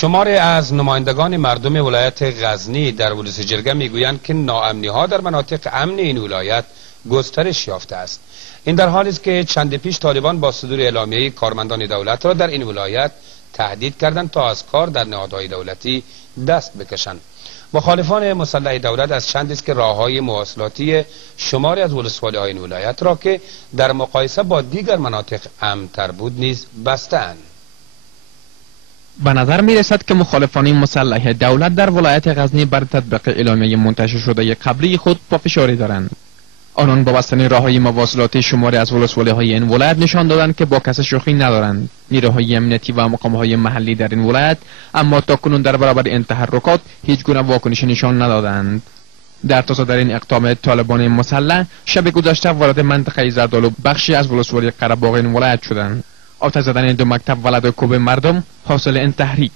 شماری از نمایندگان مردم ولایت غزنی در ولس جرگه میگویند که ناامنی ها در مناطق امن این ولایت گسترش یافته است. این در حالی است که چند پیش طالبان با صدور اعلامیه کارمندان دولت را در این ولایت تهدید کردند تا از کار در نهادهای دولتی دست بکشند. مخالفان مسلح دولت از چند است که راههای مواصلاتی شماری از ولسوالی‌های این ولایت را که در مقایسه با دیگر مناطق امن‌تر بود نیز بستند. به نظر می رسد که مخالفان مسلح دولت در ولایت غزنی بر تطبیق اعلامیه منتشر شده قبلی خود پافشاری دارند. آنان با بستن راههای مواصلاتی شماری از ولسوالی‌های این ولایت نشان دادند که با کس شوخی ندارند. نیروهای امنیتی و مقام‌های محلی در این ولایت اما تاکنون در برابر این تحرکات هیچ گونه واکنشی نشان ندادند. در تصادر اقدام طالبان مسلح شب گذشته وارد منطقه زردالو بخشی از ولسوالی قره‌باغ این ولایت شدند. آتش زدن دو مکتب ولد و کوب مردم حاصل این تحریک.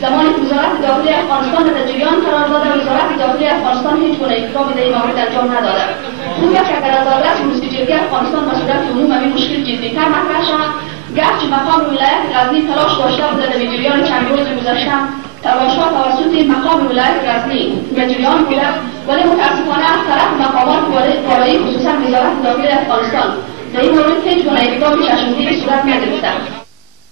زمانی که وزارت داخلی افغانستان در جریان قرار داده وزارت داخلی افغانستان هیچ گونه اقدامی در این مورد انجام نداده. خوب است که اگر از آدرس ولس جرگه افغانستان مسئولیت عموم همین مشکل جدی‌تر مطرح شود، گرچه مقام ولایت غزنی تلاش داشته بوده در جریان چند روز گذشته تلاش‌ها توسط مقام ولایت غزنی در جریان بوده، ولی متاسفانه از طرف مقامات والایی خصوصا وزارت داخلی افغانستان در این مورد هیچ گونه اقدامی چشمگیری صورت نگرفته.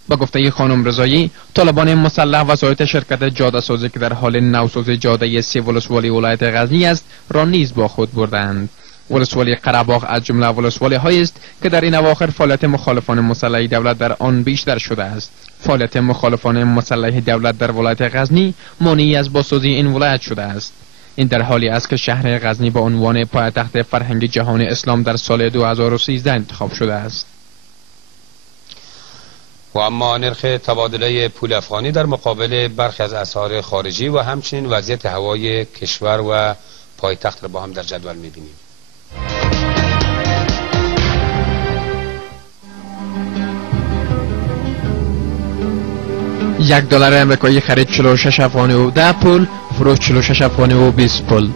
با گفته خانم رضایی، طالبان مسلح وسایط شرکت جاده سازی که در حال نوسازی جاده 3 ولسوالی ولایت غزنی است را نیز با خود بردند. ولسوالی قره‌باغ از جمله ولسوالی هایی است که در این اواخر فعالیت مخالفان مسلح دولت در آن بیشتر شده است. فعالیت مخالفان مسلح دولت در ولایت غزنی مانعی از بازسازی این ولایت شده است. این در حالی است که شهر غزنی به عنوان پایتخت فرهنگ جهان اسلام در سال 2013 انتخاب شده است. و اما نرخ تبادله پول افغانی در مقابل برخی از اسعار خارجی و همچنین وضعیت هوای کشور و پایتخت را با هم در جدول می‌بینیم. $1 امریکایی خرید 46 افغانی و 10 پول، فروش 46 افغانی و 20 پول.